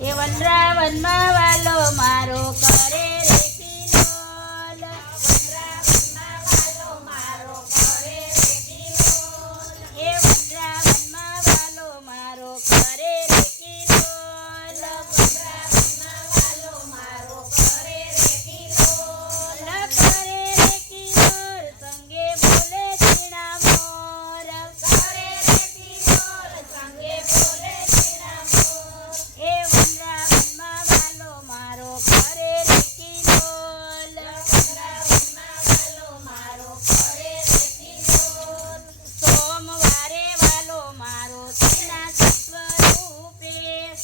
એ વનરાવનમાં વાલો મારો કરે રે કિલોલ. વનરાવનમાં વાલો મારો કરે રે કિલોલ. એ વનરાવનમાં વાલો મારો કરે રે કિલોલ. વનરાવનમાં વાલો મારો કરે રે કિલોલ. કરે રે કિલોલ સંગે બોલે ઝીણા મોર. કરે રે કિલોલ સંગે બોલે ઝીણા મોર. એ વનરાવનમાં વાલો મારો કરે રે કિલોલ. વનરાવનમાં વાલો મારો કરે રે કિલોલ. સોમવારે વાલો મારો શ્રીનાથ સ્વરૂપે.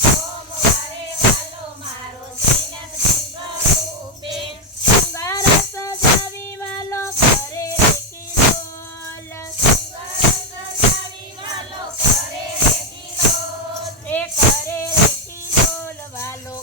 સોમવારે વાલો મારો શ્રીનાથ સ્વરૂપે. શૃંગાર સજાવી વાલો કરે રે કિલોલ. સજાવી વાલો કરે રે કિલોલ. એ કરે રે કિલોલ વાલો